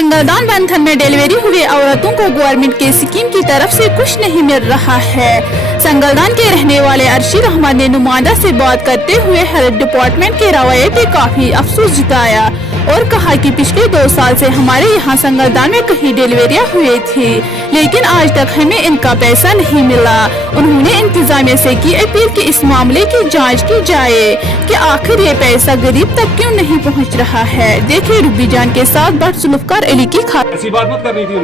संगलदान बंधन में डिलीवरी हुई औरतों को गवर्नमेंट की स्कीम की तरफ से कुछ नहीं मिल रहा है। संगलदान के रहने वाले अर्शी रहमान ने नुमाइंदा से बात करते हुए हेल्थ डिपार्टमेंट के रवैये पे काफी अफसोस जताया और कहा कि पिछले 2 साल से हमारे यहाँ संगलदान में कई डिलीवरियाँ हुई थी, लेकिन आज तक हमें इनका पैसा नहीं मिला। उन्होंने इंतजामिया से की अपील कि इस मामले की जांच की जाए कि आखिर ये पैसा गरीब तक क्यों नहीं पहुंच रहा है। देखिए रूबी जान के साथ बट जुल्फकार अली की खबर। ऐसी बात मत करनी थी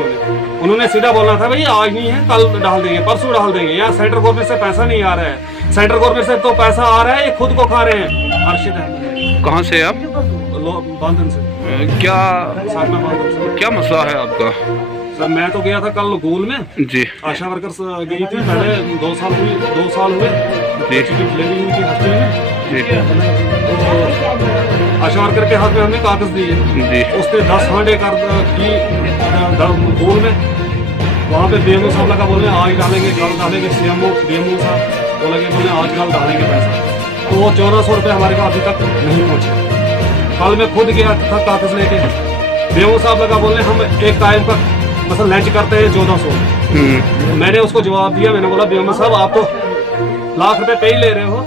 उन्होंने सीधा बोलना था भाई आज नहीं है कल डाल देंगे परसों डाल देंगे। यहाँ सेंट्रल गवर्नमेंट से पैसा नहीं आ रहा है, सेंट्रल गवर्नमेंट से तो पैसा आ रहा है, ये खुद को खा रहे हैं। अर्शिद है। कहाँ से आप? बांधन से। क्या मसला है आपका? सर मैं तो गया था कल गोल में जी। आशा वर्कर्स गई थी पहले 2 साल हुए जी। डिलीवरी हुई थी हॉस्टल में जी। तो आशा वर्कर के हाथ में हमने कागज दिए जी। उसने 10 हांडे कर की गोल में। वहाँ पे बीएमओ साहब लगा बोलने आज डालेंगे कल डालेंगे। सीएमओ बीएमओ साहब वो लगे बोलने आज कल डालेंगे पैसा। तो वो 1400 रुपये हमारे को अभी तक नहीं पहुँचे। कल मैं खुद गया था कागज लेके, बीएमओ साहब लगा बोलने हम एक टाइम का मतलब लंच करते हैं 1400। मैंने उसको जवाब दिया, मैंने बोला बीएमओ साहब आप तो लाख रुपए पे ही ले रहे हो,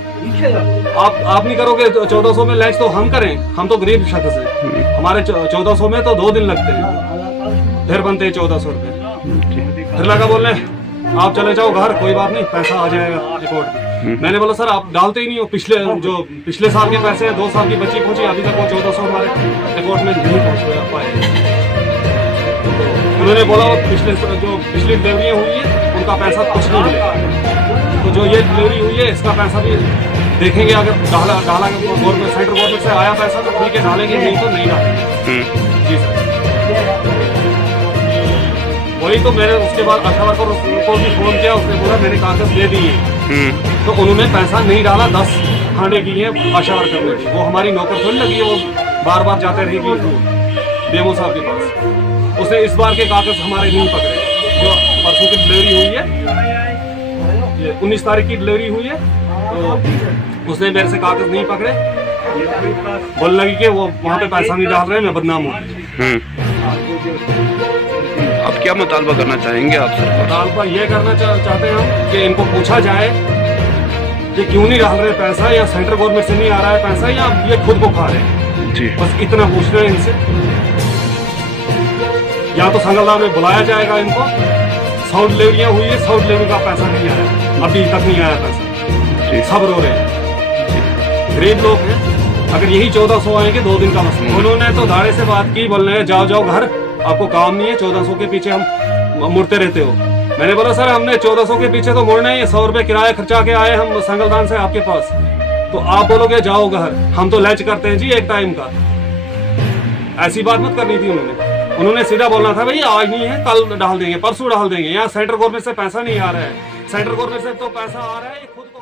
आप नहीं करोगे 1400 में लंच तो हम करें, हम तो गरीब शख्स हैं, हमारे 1400 में तो 2 दिन लगते हैं, फिर बनते हैं 1400 रुपये। फिर लगा बोलने आप चले जाओ घर, कोई बात नहीं पैसा आ जाएगा रिपोर्ट में। मैंने बोला सर आप डालते ही नहीं हो, पिछले साल के पैसे हैं 2 साल की बच्ची पहुंची अभी तक वो 1400 हमारे रिपोर्ट में नहीं पहुंच पाए। उन्होंने बोला जो पिछली डिलीवरियाँ हुई है उनका पैसा कुछ नहीं मिलेगा, तो जो ये डिलीवरी हुई है इसका पैसा भी देखेंगे। अगर डाला गवर्नमेंट सेंट्रल गवर्नमेंट से आया पैसा तो ठीक है डालेंगे, नहीं तो नहीं डालेंगे। जी सर। वही तो मैंने उसके बाद आशा वर्कर को भी फोन किया, उसने बोला मैंने कागज दे दिए, तो उन्होंने पैसा नहीं डाला। 10 हांडे की है आशा वर्कर ने, वो हमारी नौकर थोड़ी लगी है, वो बार बार जाते रहेगी बीएमओ साहब के पास। उसने इस बार के कागज हमारे नहीं पकड़े, जो परसों की डिलीवरी हुई है, ये 19 तारीख की डिलीवरी हुई है, तो उसने मेरे से कागज नहीं पकड़े। बोल लगी कि वो वहाँ पे पैसा नहीं डाल रहे, मैं बदनाम हूँ। आप क्या मुतालबा करना चाहेंगे? आप सर मुतालबा ये करना चाहते हैं हम कि इनको पूछा जाए कि क्यों नहीं डाल रहे पैसा, या सेंट्रल गवर्नमेंट से नहीं आ रहा है पैसा, या ये खुद को खा रहे हैं। जी बस इतना पूछ रहे हैं इनसे। या तो संगलदान में बुलाया जाएगा इनको, 100 डिलीवरियाँ हुई है, 100 डिलीवरी का पैसा नहीं आया, अभी तक नहीं आया पैसा। सब रो रहे हैं, गरीब लोग हैं। अगर यही 1400 आएंगे 2 दिन का मसला। उन्होंने तो धाड़े से बात की, बोल रहे हैं जाओ घर, आपको काम नहीं है, 1400 के पीछे हम मुड़ते रहते हो। मैंने बोला सर हमने 1400 के पीछे तो मुड़ना ही है, 100 रुपये किराया खर्चा के आए हम संगलदान से आपके पास, तो आप बोलोगे जाओ घर, हम तो लंच करते हैं जी एक टाइम का। ऐसी बात मत करनी थी उन्होंने सीधा बोलना था भाई आज नहीं है कल डाल देंगे परसों डाल देंगे। यहाँ सेंट्रल गवर्नमेंट से पैसा नहीं आ रहा है, सेंट्रल गवर्नमेंट से तो पैसा आ रहा है, खुद को